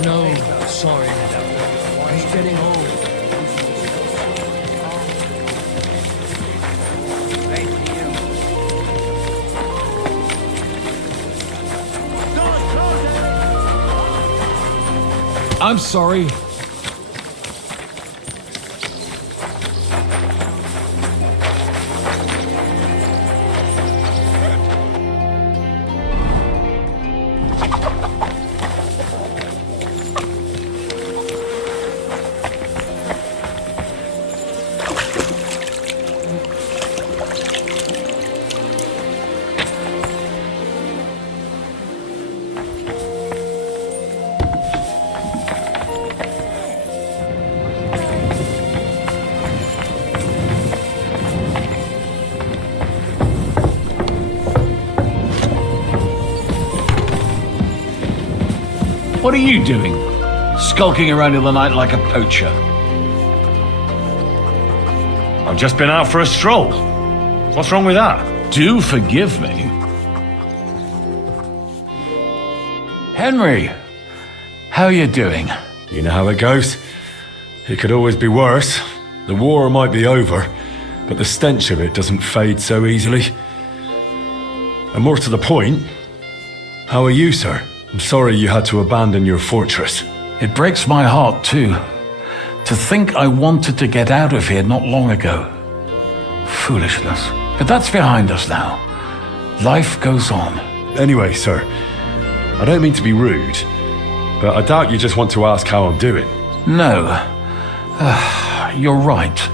I know. Sorry. He's getting old. I'm sorry. What are you doing? Skulking around in the night like a poacher. I've just been out for a stroll. What's wrong with that? Do forgive me. Henry, how are you doing? You know how it goes. It could always be worse. The war might be over, but the stench of it doesn't fade so easily. And more to the point, how are you, sir? I'm sorry you had to abandon your fortress. It breaks my heart, too. To think I wanted to get out of here not long ago. Foolishness. But that's behind us now. Life goes on. Anyway, sir, I don't mean to be rude, but I doubt you just want to ask how I'm doing. No. You're right.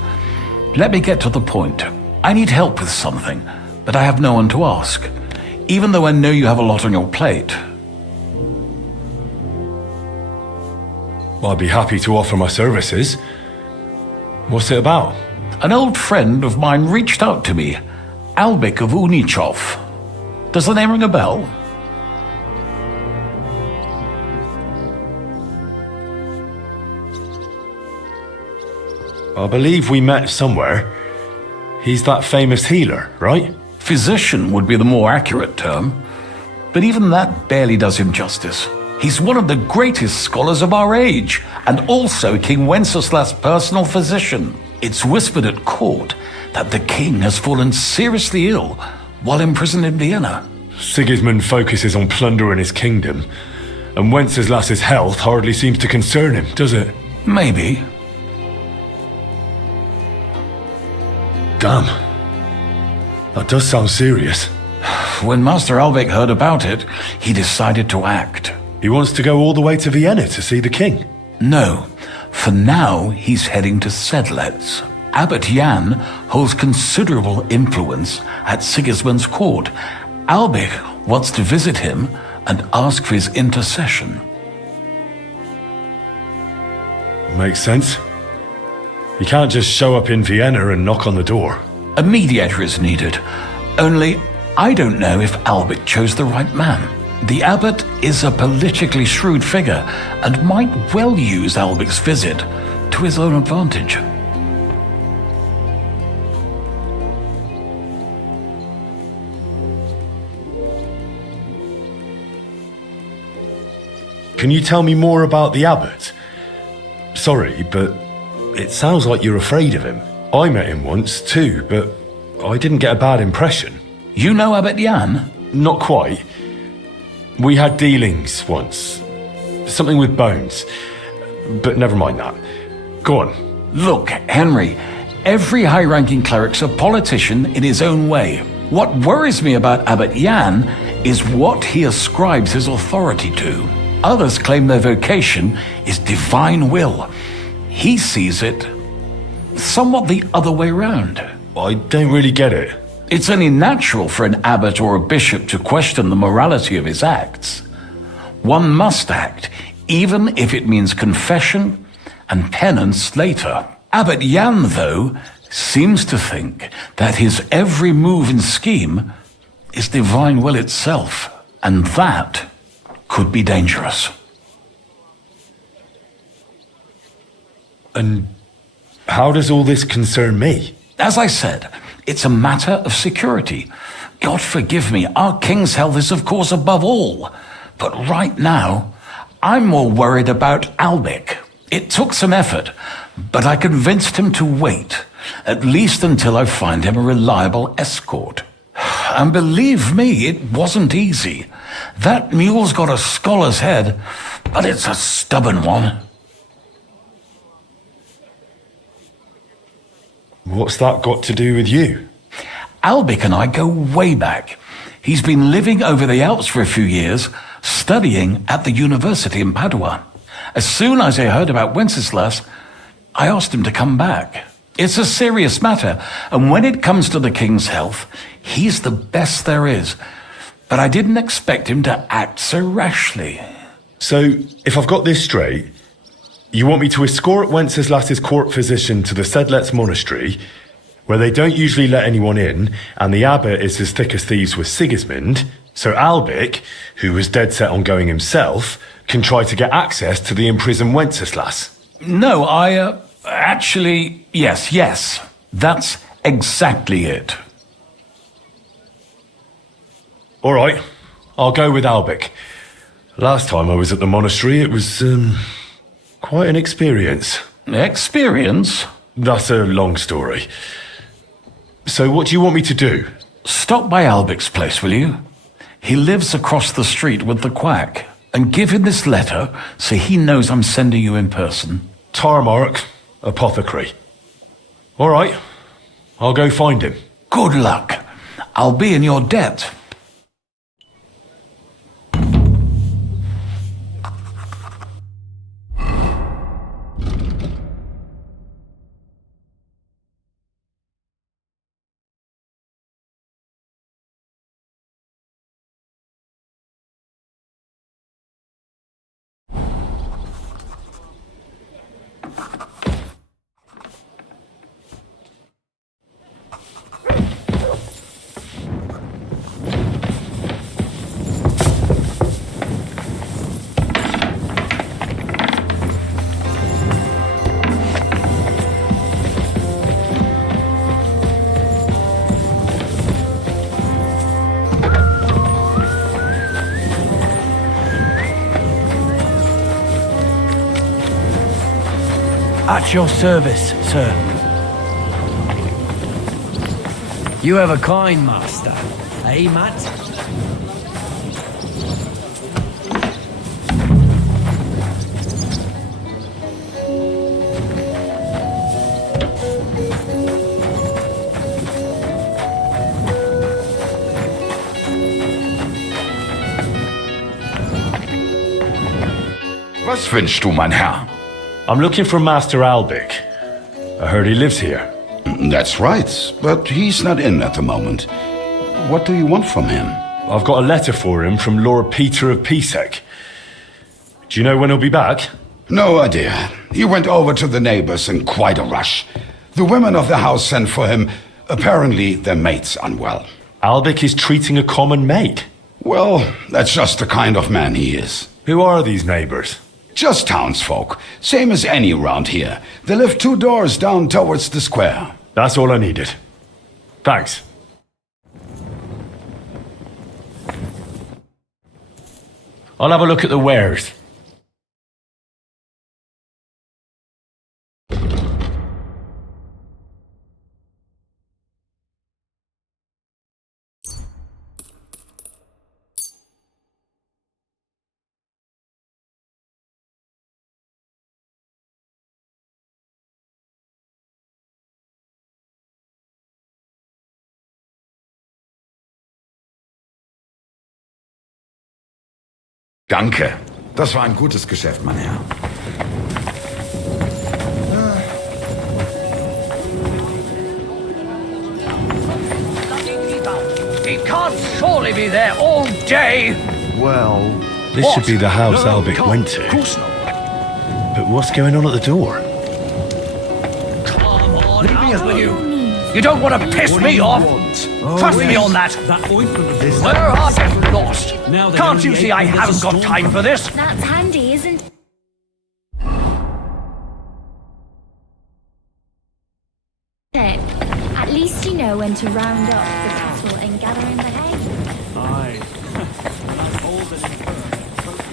Let me get to the point. I need help with something, but I have no one to ask. Even though I know you have a lot on your plate. Well, I'd be happy to offer my services. What's it about? An old friend of mine reached out to me, Albik of Unichov. Does the name ring a bell? I believe we met somewhere. He's that famous healer, right? Physician would be the more accurate term, but even that barely does him justice. He's one of the greatest scholars of our age, and also King Wenceslas' personal physician. It's whispered at court that the king has fallen seriously ill while imprisoned in Vienna. Sigismund focuses on plundering his kingdom, and Wenceslas's health hardly seems to concern him, does it? Maybe. Damn. That does sound serious. When Master Albik heard about it, he decided to act. He wants to go all the way to Vienna to see the king? No. For now, he's heading to Sedlec. Abbot Jan holds considerable influence at Sigismund's court. Albik wants to visit him and ask for his intercession. Makes sense. You can't just show up in Vienna and knock on the door. A mediator is needed. Only, I don't know if Albik chose the right man. The abbot is a politically shrewd figure and might well use Albik's visit to his own advantage. Can you tell me more about the abbot? Sorry, but it sounds like you're afraid of him. I met him once too, but I didn't get a bad impression. You know Abbot Jan? Not quite. We had dealings once. Something with bones. But never mind that. Go on. Look, Henry, every high-ranking cleric's a politician in his own way. What worries me about Abbot Jan is what he ascribes his authority to. Others claim their vocation is divine will. He sees it somewhat the other way round. I don't really get it. It's only natural for an abbot or a bishop to question the morality of his acts. One must act, even if it means confession and penance later. Abbot Jan, though, seems to think that his every move and scheme is divine will itself, and that could be dangerous. And how does all this concern me? As I said, it's a matter of security. God forgive me, our king's health is of course above all. But right now, I'm more worried about Albic. It took some effort, but I convinced him to wait, at least until I find him a reliable escort. And believe me, it wasn't easy. That mule's got a scholar's head, but it's a stubborn one. What's that got to do with you? Albic and I go way back. He's been living over the Alps for a few years, studying at the university in Padua. As soon as I heard about Wenceslas, I asked him to come back. It's a serious matter, and when it comes to the king's health, he's the best there is. But I didn't expect him to act so rashly. So, if I've got this straight, you want me to escort Wenceslas's court physician to the Sedlets monastery, where they don't usually let anyone in, and the abbot is as thick as thieves with Sigismund, so Albic, who was dead set on going himself, can try to get access to the imprisoned Wenceslas. No, actually, yes. That's exactly it. All right, I'll go with Albic. Last time I was at the monastery, it was, quite an experience. Experience? That's a long story. So what do you want me to do? Stop by Albic's place, will you? He lives across the street with the quack. And give him this letter so he knows I'm sending you in person. Tarmark, apothecary. All right, I'll go find him. Good luck. I'll be in your debt. At your service, sir. You have a kind master, eh, Matt? Was wünschst du, mein Herr? I'm looking for Master Albic. I heard he lives here. That's right, but he's not in at the moment. What do you want from him? I've got a letter for him from Lord Peter of Pisek. Do you know when he'll be back? No idea. He went over to the neighbors in quite a rush. The women of the house sent for him. Apparently, their mate's unwell. Albic is treating a common maid. Well, that's just the kind of man he is. Who are these neighbors? Just townsfolk, same as any around here. They live 2 doors down towards the square. That's all I needed. Thanks. I'll have a look at the wares. Danke. Das war ein gutes Geschäft, mein Herr. He can't surely be there all day. Well, this should be the house Albic went to. Of course not. But what's going on at the door? Come on, out with you. You don't want to piss me off. Trust me on that. Where are you lost? Can't you see I haven't got time for this? That's handy, isn't it? At least you know when to round up the cattle and gather in the hay. Aye.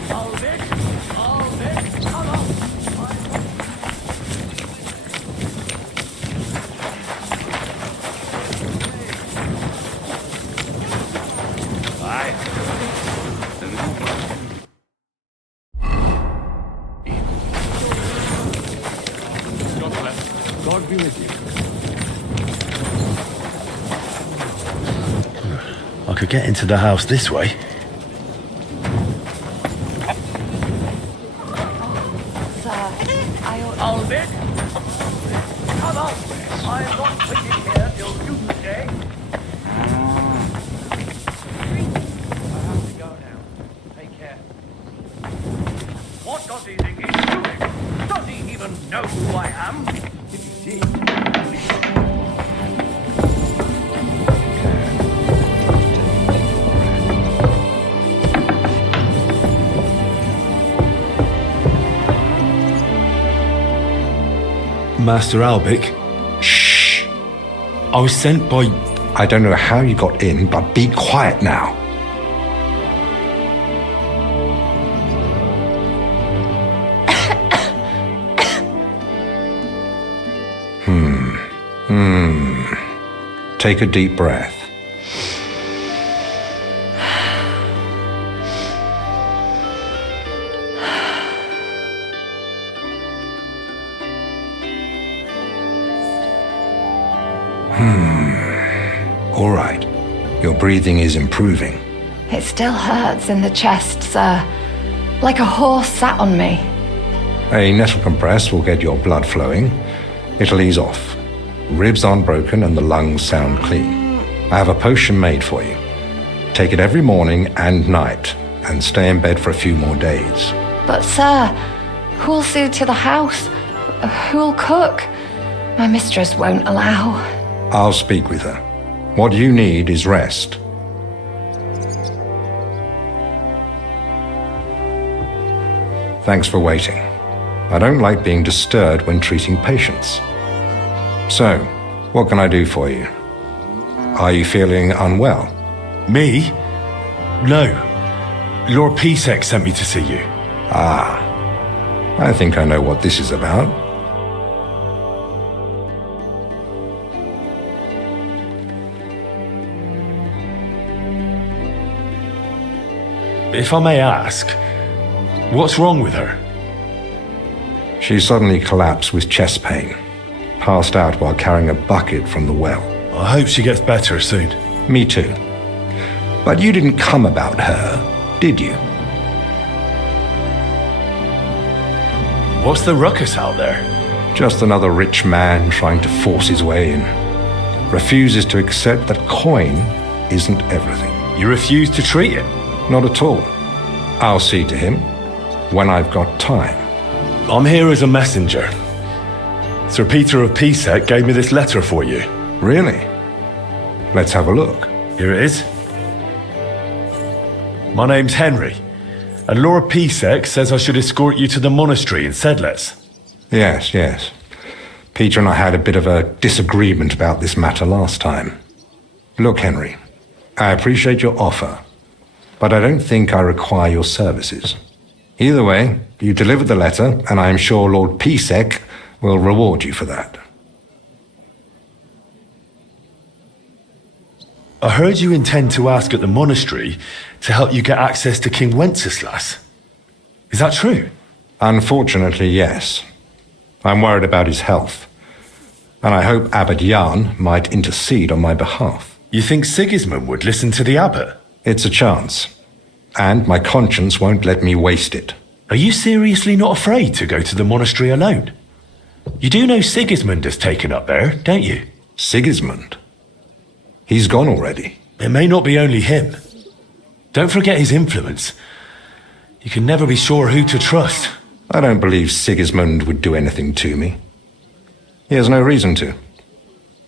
Albic, Lord be with you. I could get into the house this way. Albert? Come on. I'm not waiting here till doomsday. I have to go now. Take care. What does he think he's doing? Does he even know who I am? If he did... Master Albic? Shh. I was sent by... I don't know how you got in, but be quiet now. Take a deep breath. All right. Your breathing is improving. It still hurts in the chest, sir. Like a horse sat on me. A nettle compress will get your blood flowing. It'll ease off. Ribs aren't broken and the lungs sound clean. I have a potion made for you. Take it every morning and night, and stay in bed for a few more days. But, sir, who'll see to the house? Who'll cook? My mistress won't allow. I'll speak with her. What you need is rest. Thanks for waiting. I don't like being disturbed when treating patients. So, what can I do for you? Are you feeling unwell? Me? No. Lord Pisek sent me to see you. Ah, I think I know what this is about. If I may ask, what's wrong with her? She suddenly collapsed with chest pain, passed out while carrying a bucket from the well. I hope she gets better soon. Me too. But you didn't come about her, did you? What's the ruckus out there? Just another rich man trying to force his way in. Refuses to accept that coin isn't everything. You refuse to treat it? Not at all. I'll see to him when I've got time. I'm here as a messenger. Sir Peter of Pisek gave me this letter for you. Really? Let's have a look. Here it is. My name's Henry, and Lord Pisek says I should escort you to the monastery in Sedlitz. Yes. Peter and I had a bit of a disagreement about this matter last time. Look, Henry, I appreciate your offer, but I don't think I require your services. Either way, you delivered the letter, and I am sure Lord Pisek will reward you for that. I heard you intend to ask at the monastery to help you get access to King Wenceslas. Is that true? Unfortunately, yes. I'm worried about his health, and I hope Abbot Jan might intercede on my behalf. You think Sigismund would listen to the abbot? It's a chance, and my conscience won't let me waste it. Are you seriously not afraid to go to the monastery alone? You do know Sigismund has taken up there, don't you? Sigismund? He's gone already. It may not be only him. Don't forget his influence. You can never be sure who to trust. I don't believe Sigismund would do anything to me. He has no reason to.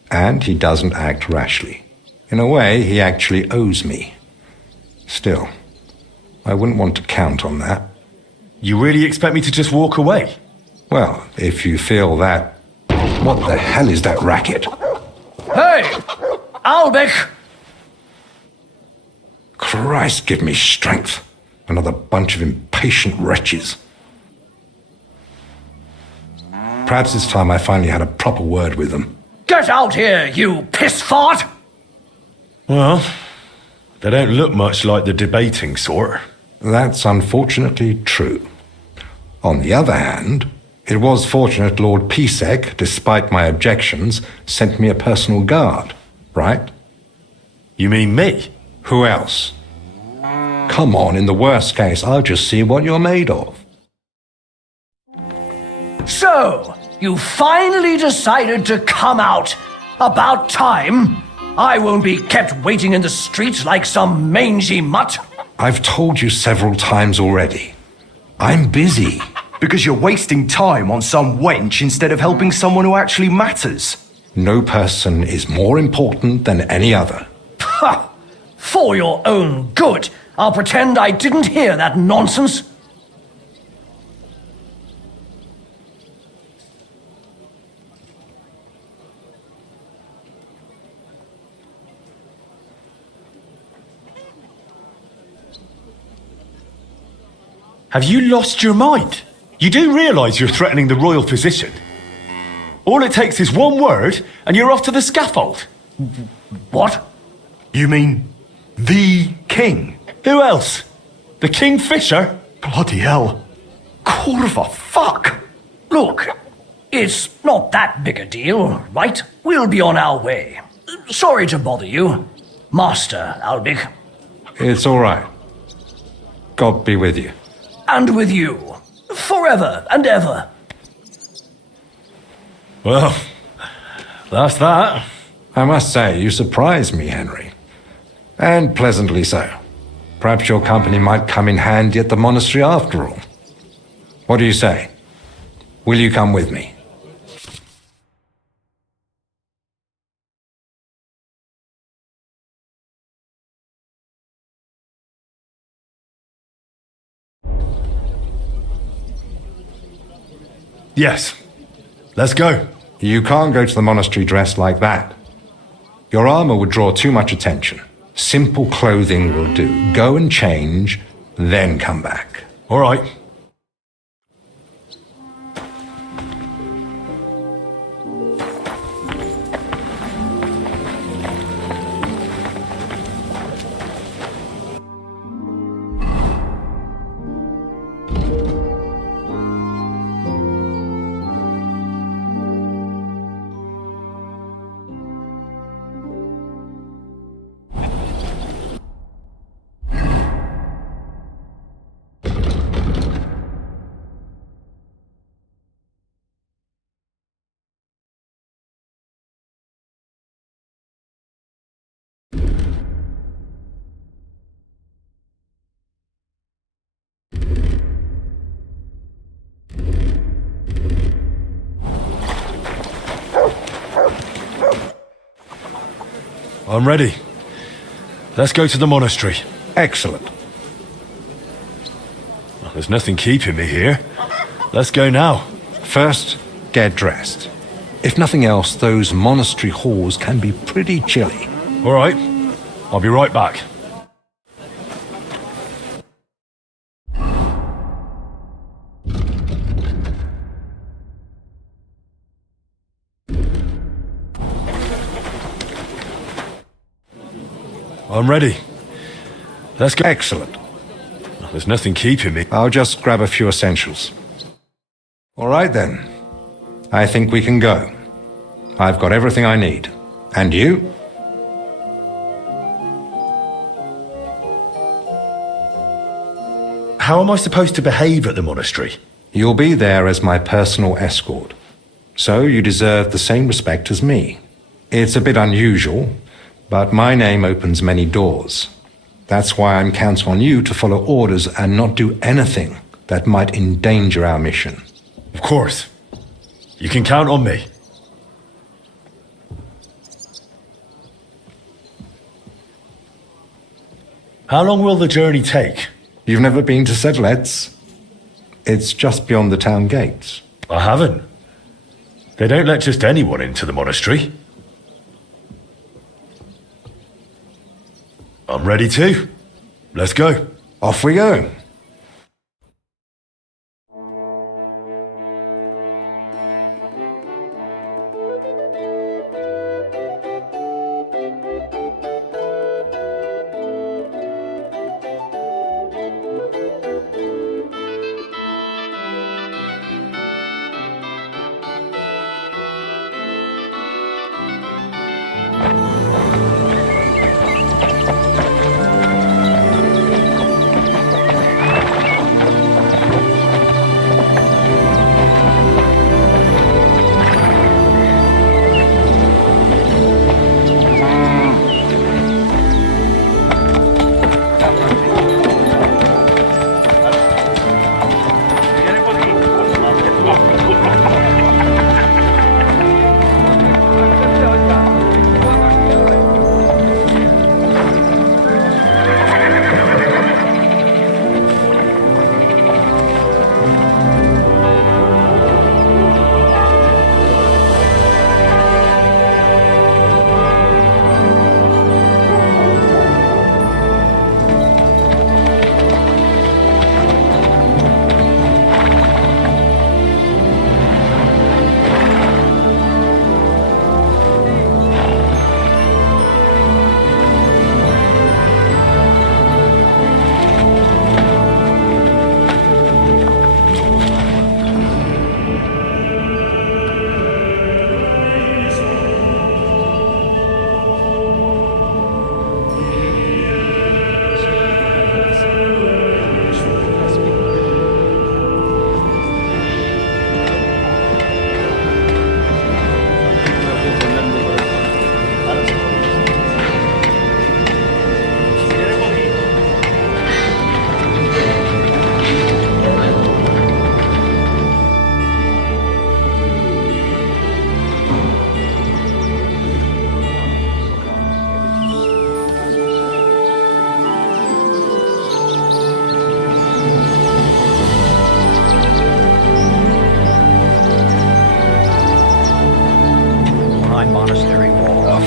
And he doesn't act rashly. In a way, he actually owes me. Still, I wouldn't want to count on that. You really expect me to just walk away? Well, if you feel that... What the hell is that racket? Hey! Albic! Christ, give me strength. Another bunch of impatient wretches. Perhaps it's time I finally had a proper word with them. Get out here, you piss fart! Well, they don't look much like the debating sort. That's unfortunately true. On the other hand, It was fortunate Lord Pisek, despite my objections, sent me a personal guard, right? You mean me? Who else? Come on, in the worst case, I'll just see what you're made of. So, you finally decided to come out. About time. I won't be kept waiting in the streets like some mangy mutt. I've told you several times already. I'm busy. Because you're wasting time on some wench instead of helping someone who actually matters. No person is more important than any other. Ha! For your own good, I'll pretend I didn't hear that nonsense. Have you lost your mind? You do realise you're threatening the royal position? All it takes is one word, and you're off to the scaffold. What? You mean the king? Who else? The Kingfisher? Bloody hell. Corva, fuck! Look, it's not that big a deal, right? We'll be on our way. Sorry to bother you, Master Albig. It's all right. God be with you. And with you. Forever and ever. Well, that's that. I must say, you surprise me, Henry. And pleasantly so. Perhaps your company might come in handy at the monastery after all. What do you say? Will you come with me? Yes. Let's go. You can't go to the monastery dressed like that. Your armor would draw too much attention. Simple clothing will do. Go and change, then come back. All right. I'm ready. Let's go to the monastery. Excellent. Well, there's nothing keeping me here. Let's go now. First, get dressed. If nothing else, those monastery halls can be pretty chilly. All right. I'll be right back. I'm ready. Let's go. Excellent. Well, there's nothing keeping me. I'll just grab a few essentials. All right then. I think we can go. I've got everything I need. And you? How am I supposed to behave at the monastery? You'll be there as my personal escort. So you deserve the same respect as me. It's a bit unusual, but my name opens many doors. That's why I'm counting on you to follow orders and not do anything that might endanger our mission. Of course. You can count on me. How long will the journey take? You've never been to Sedlets? It's just beyond the town gates. I haven't. They don't let just anyone into the monastery. I'm ready too. Let's go. Off we go.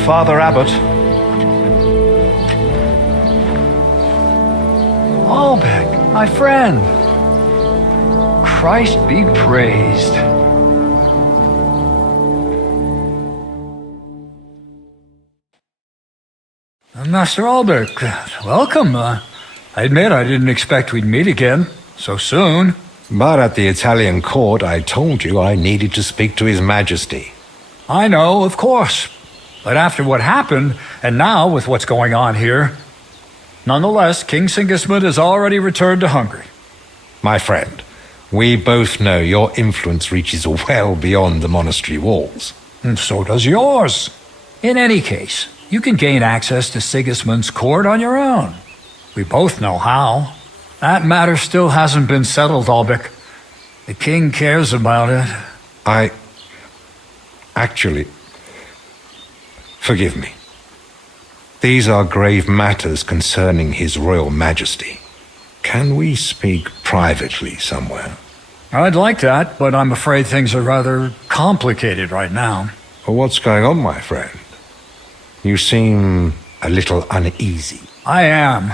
Father Abbot. Albert, my friend. Christ be praised. Master Albert, welcome. I admit I didn't expect we'd meet again so soon. But at the Italian court, I told you I needed to speak to His Majesty. I know, of course. But after what happened, and now with what's going on here, nonetheless, King Sigismund has already returned to Hungary. My friend, we both know your influence reaches well beyond the monastery walls. And so does yours. In any case, you can gain access to Sigismund's court on your own. We both know how. That matter still hasn't been settled, Albik. The king cares about it. Actually, forgive me. These are grave matters concerning His Royal Majesty. Can we speak privately somewhere? I'd like that, but I'm afraid things are rather complicated right now. Well, what's going on, my friend? You seem a little uneasy. I am.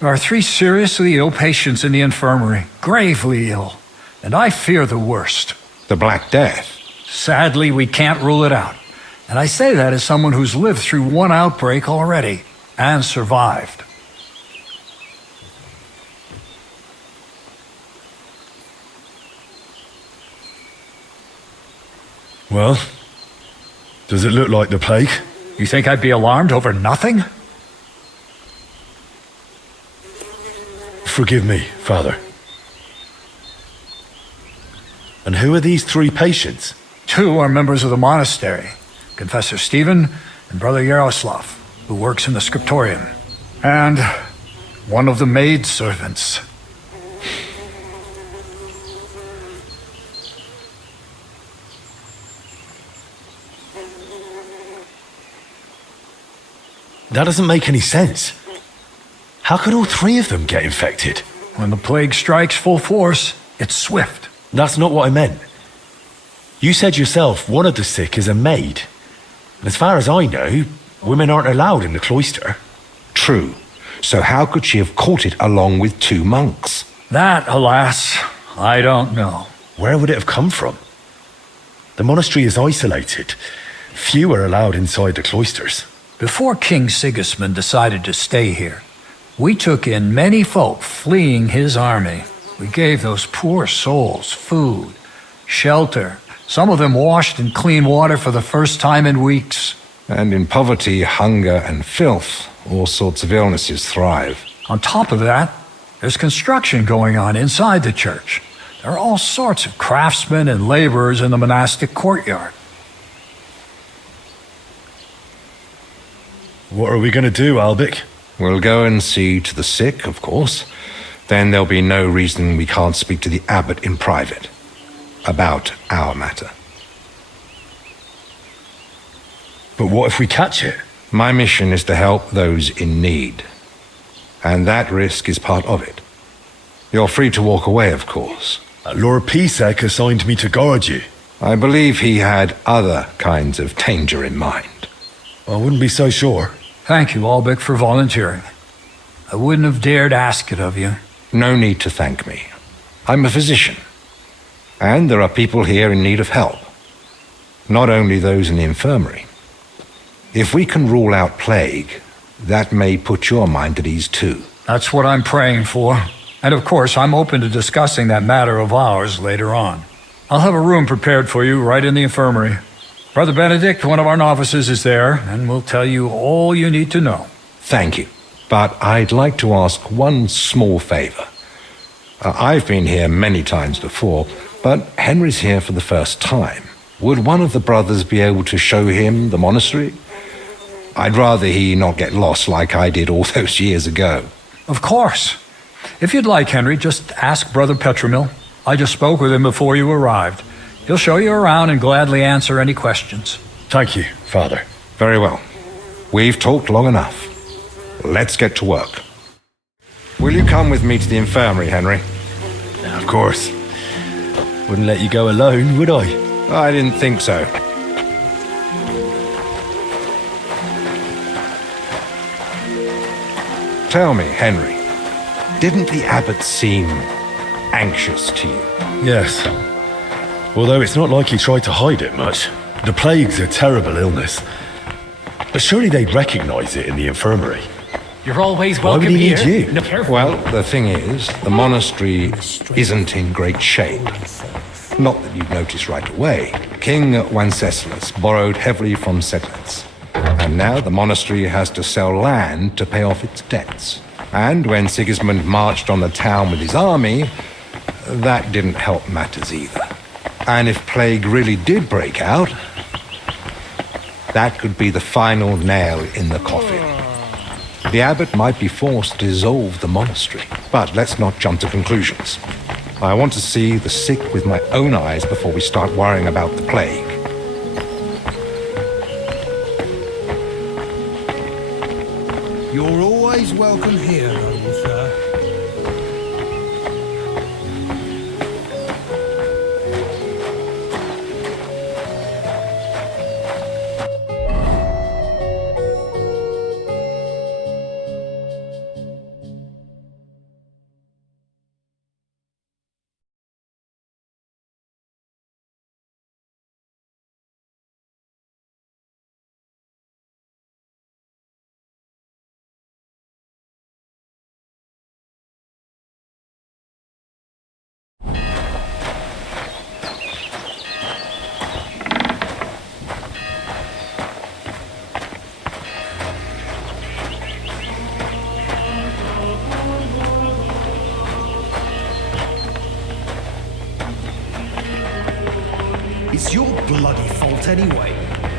There are 3 seriously ill patients in the infirmary, gravely ill, and I fear the worst. The Black Death? Sadly, we can't rule it out. And I say that as someone who's lived through one outbreak already and survived. Well, does it look like the plague? You think I'd be alarmed over nothing? Forgive me, Father. And who are these 3 patients? 2 are members of the monastery, Confessor Stephen and Brother Yaroslav, who works in the scriptorium, and one of the maid servants. That doesn't make any sense. How could all 3 of them get infected? When the plague strikes full force, it's swift. That's not what I meant. You said yourself one of the sick is a maid. And as far as I know, women aren't allowed in the cloister. True. So how could she have caught it along with 2 monks? That, alas, I don't know. Where would it have come from? The monastery is isolated. Few are allowed inside the cloisters. Before King Sigismund decided to stay here, we took in many folk fleeing his army. We gave those poor souls food, shelter. Some of them washed in clean water for the first time in weeks. And in poverty, hunger, and filth, all sorts of illnesses thrive. On top of that, there's construction going on inside the church. There are all sorts of craftsmen and laborers in the monastic courtyard. What are we going to do, Albik? We'll go and see to the sick, of course. Then there'll be no reason we can't speak to the abbot in private about our matter. But what if we catch it? My mission is to help those in need. And that risk is part of it. You're free to walk away, of course. Lord Pisek assigned me to guard you. I believe he had other kinds of danger in mind. I wouldn't be so sure. Thank you, Albik, for volunteering. I wouldn't have dared ask it of you. No need to thank me. I'm a physician. And there are people here in need of help. Not only those in the infirmary. If we can rule out plague, that may put your mind at ease too. That's what I'm praying for. And of course, I'm open to discussing that matter of ours later on. I'll have a room prepared for you right in the infirmary. Brother Benedict, one of our novices, is there, and will tell you all you need to know. Thank you. But I'd like to ask one small favor. I've been here many times before, but Henry's here for the first time. Would one of the brothers be able to show him the monastery? I'd rather he not get lost like I did all those years ago. Of course. If you'd like, Henry, just ask Brother Petramil. I just spoke with him before you arrived. He'll show you around and gladly answer any questions. Thank you, Father. Very well. We've talked long enough. Let's get to work. Will you come with me to the infirmary, Henry? Of course. Wouldn't let you go alone, would I? I didn't think so. Tell me, Henry, didn't the abbot seem anxious to you? Yes. Although it's not like he tried to hide it much. The plague's a terrible illness. But surely they'd recognize it in the infirmary. You're always Why would welcome he need here. you? No, careful. Well, the thing is, the monastery isn't in great shape. Not that you'd notice right away. King Wenceslas borrowed heavily from settlers. And now the monastery has to sell land to pay off its debts. And when Sigismund marched on the town with his army, that didn't help matters either. And if plague really did break out, that could be the final nail in the coffin. The abbot might be forced to dissolve the monastery. But let's not jump to conclusions. I want to see the sick with my own eyes before we start worrying about the plague. You're always welcome here, noble sir. It's your bloody fault anyway.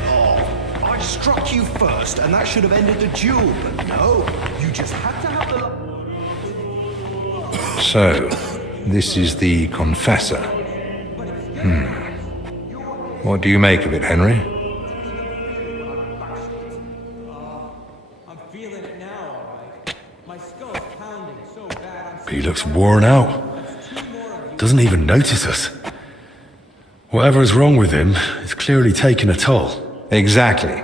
Oh, I struck you first, and that should have ended the duel, but no, you just had to have the... So, this is the confessor. What do you make of it, Henry? I'm feeling it now, alright. My skull's pounding so bad He looks worn out. Doesn't even notice us. Whatever's wrong with him, it's clearly taken a toll. Exactly.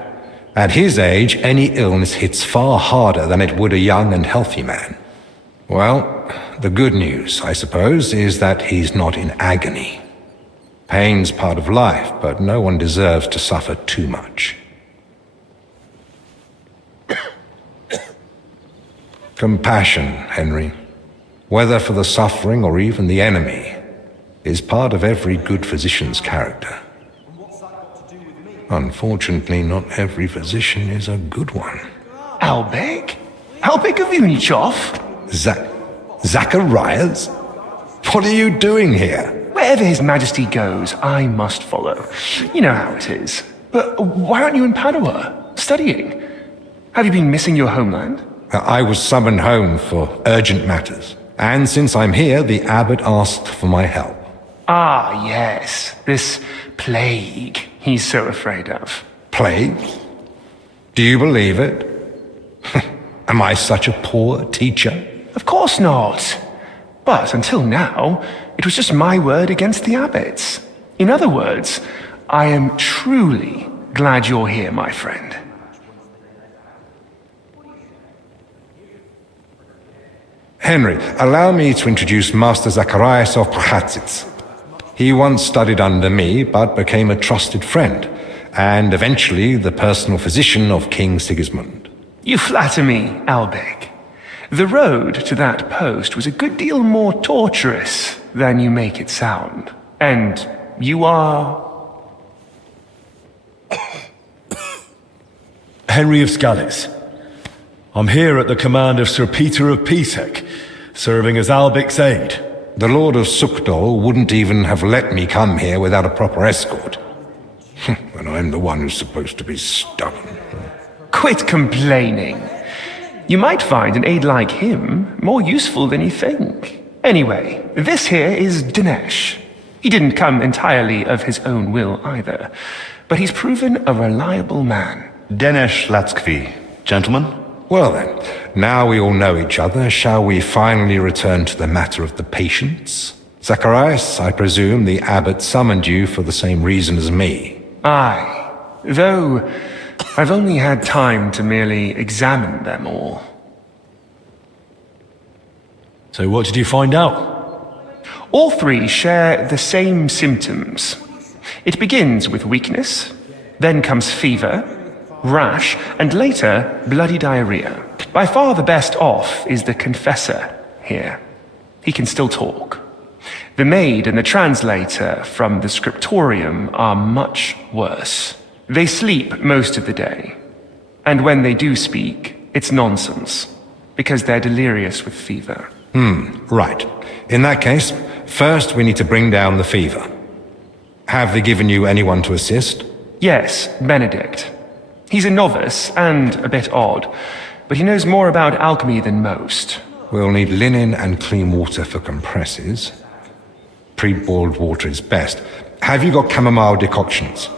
At his age, any illness hits far harder than it would a young and healthy man. Well, the good news, I suppose, is that he's not in agony. Pain's part of life, but no one deserves to suffer too much. Compassion, Henry, whether for the suffering or even the enemy, is part of every good physician's character. Unfortunately, not every physician is a good one. Albek? Albek of Unichov? Zacharias? What are you doing here? Wherever His Majesty goes, I must follow. You know how it is. But why aren't you in Padua, studying? Have you been missing your homeland? I was summoned home for urgent matters. And since I'm here, the abbot asked for my help. Ah, yes. This plague he's so afraid of. Plague? Do you believe it? Am I such a poor teacher? Of course not. But until now, it was just my word against the abbot's. In other words, I am truly glad you're here, my friend. Henry, allow me to introduce Master Zacharias of Prchatsitz. He once studied under me, but became a trusted friend, and eventually the personal physician of King Sigismund. You flatter me, Albek. The road to that post was a good deal more torturous than you make it sound. And you are... Henry of Scalitz. I'm here at the command of Sir Peter of Pisek, serving as Albic's aide. The Lord of Sukdol wouldn't even have let me come here without a proper escort. And I'm the one who's supposed to be stubborn. Quit complaining. You might find an aide like him more useful than you think. Anyway, this here is Dinesh. He didn't come entirely of his own will either, but he's proven a reliable man. Dinesh Latskvi. Gentlemen? Well then, now we all know each other, shall we finally return to the matter of the patients? Zacharias, I presume the abbot summoned you for the same reason as me. Aye, though I've only had time to merely examine them all. So what did you find out? All three share the same symptoms. It begins with weakness, then comes fever, rash, and later bloody diarrhea. By far the best off is the confessor here. He can still talk. The maid and the translator from the scriptorium are much worse. They sleep most of the day, and when they do speak, it's nonsense, because they're delirious with fever. Right. In that case, first we need to bring down the fever. Have they given you anyone to assist? Yes, Benedict. He's a novice and a bit odd, but he knows more about alchemy than most. We'll need linen and clean water for compresses. Pre-boiled water is best. Have you got chamomile decoctions?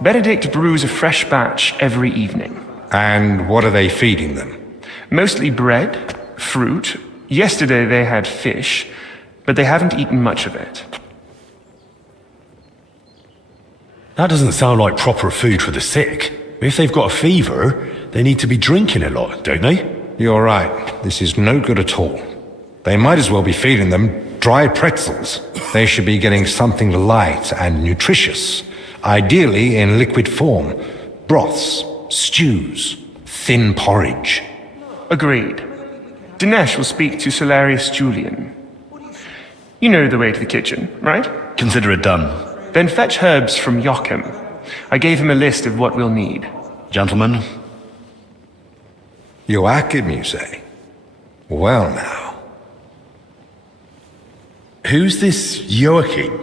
Benedict brews a fresh batch every evening. And what are they feeding them? Mostly bread, fruit. Yesterday they had fish, but they haven't eaten much of it. That doesn't sound like proper food for the sick. If they've got a fever, they need to be drinking a lot, don't they? You're right. This is no good at all. They might as well be feeding them dry pretzels. They should be getting something light and nutritious, ideally in liquid form. Broths, stews, thin porridge. Agreed. Dinesh will speak to Solarius Julian. You know the way to the kitchen, right? Consider it done. Then fetch herbs from Joachim. I gave him a list of what we'll need. Gentlemen, Joachim, you say? Well now. Who's this Joachim?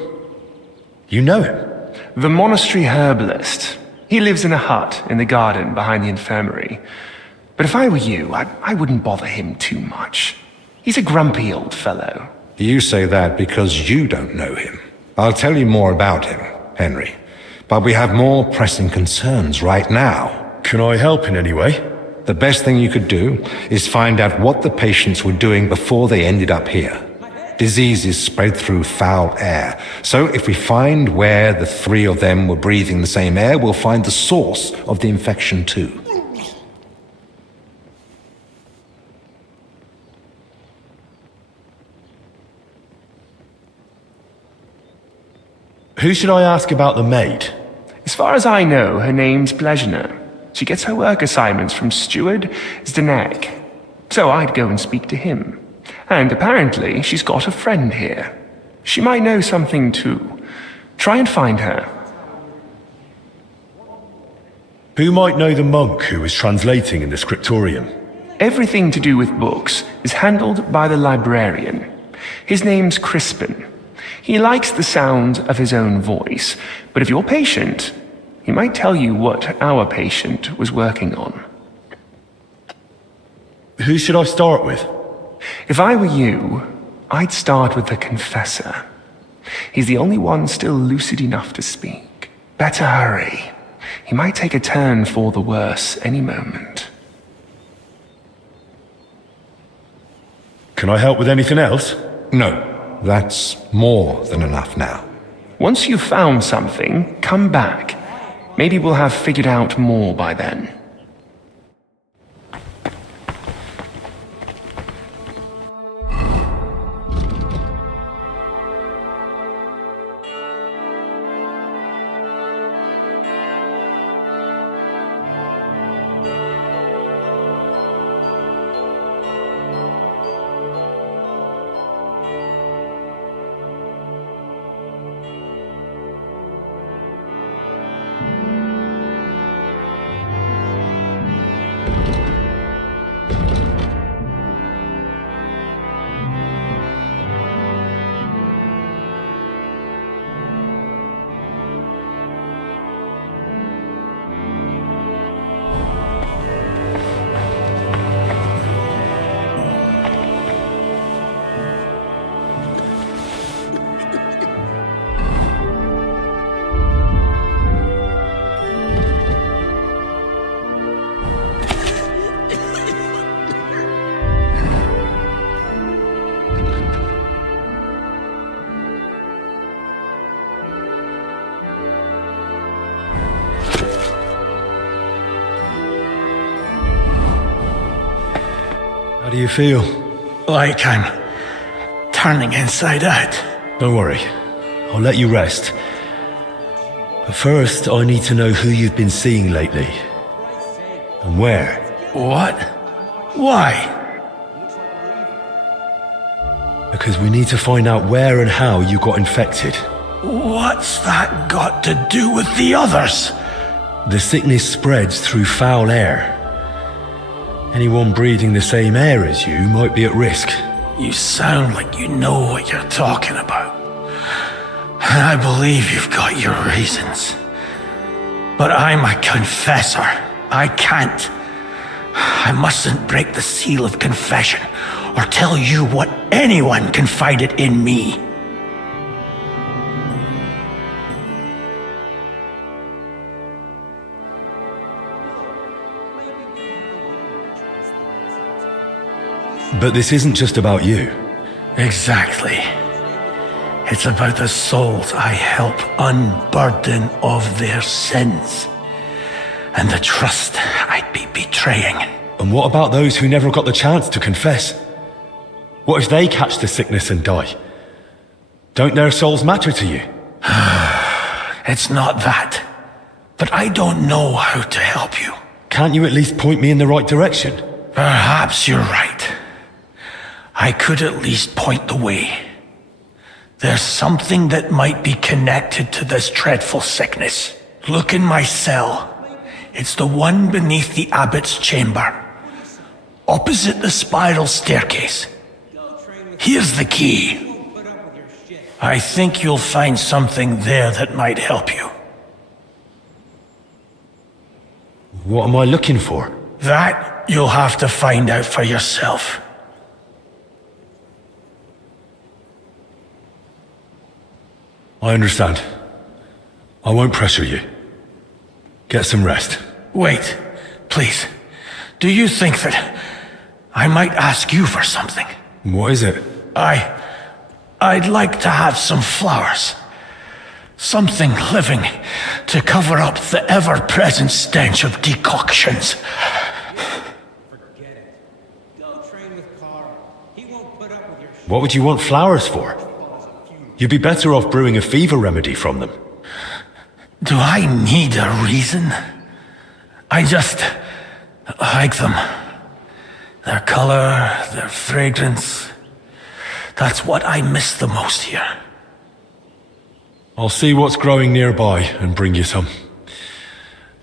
You know him? The monastery herbalist. He lives in a hut in the garden behind the infirmary. But if I were you, I wouldn't bother him too much. He's a grumpy old fellow. You say that because you don't know him. I'll tell you more about him, Henry. But we have more pressing concerns right now. Can I help in any way? The best thing you could do is find out what the patients were doing before they ended up here. Diseases spread through foul air. So if we find where the three of them were breathing the same air, we'll find the source of the infection too. Who should I ask about the maid? As far as I know, her name's Plezhner. She gets her work assignments from Steward Zdenek. So I'd go and speak to him. And apparently, she's got a friend here. She might know something too. Try and find her. Who might know the monk who was translating in the scriptorium? Everything to do with books is handled by the librarian. His name's Crispin. He likes the sound of his own voice, but if you're patient, he might tell you what our patient was working on. Who should I start with? If I were you, I'd start with the confessor. He's the only one still lucid enough to speak. Better hurry. He might take a turn for the worse any moment. Can I help with anything else? No. That's more than enough now. Once you've found something, come back. Maybe we'll have figured out more by then. How do you feel? Like I'm turning inside out. Don't worry. I'll let you rest. But first, I need to know who you've been seeing lately. And where. What? Why? Because we need to find out where and how you got infected. What's that got to do with the others? The sickness spreads through foul air. Anyone breathing the same air as you might be at risk. You sound like you know what you're talking about. And I believe you've got your reasons. But I'm a confessor. I can't. I mustn't break the seal of confession or tell you what anyone confided in me. But this isn't just about you. Exactly. It's about the souls I help unburden of their sins, and the trust I'd be betraying. And what about those who never got the chance to confess? What if they catch the sickness and die? Don't their souls matter to you? It's not that. But I don't know how to help you. Can't you at least point me in the right direction? Perhaps you're right. I could at least point the way. There's something that might be connected to this dreadful sickness. Look in my cell. It's the one beneath the abbot's chamber, opposite the spiral staircase. Here's the key. I think you'll find something there that might help you. What am I looking for? That you'll have to find out for yourself. I understand. I won't pressure you. Get some rest. Wait, please. Do you think that I might ask you for something? What is it? I'd like to have some flowers. Something living to cover up the ever-present stench of decoctions. Forget it. Go train with Carl. He won't put up with your shit. What would you want flowers for? You'd be better off brewing a fever remedy from them. Do I need a reason? I just like them. Their color, their fragrance. That's what I miss the most here. I'll see what's growing nearby and bring you some.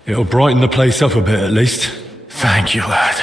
It'll brighten the place up a bit at least. Thank you, lad.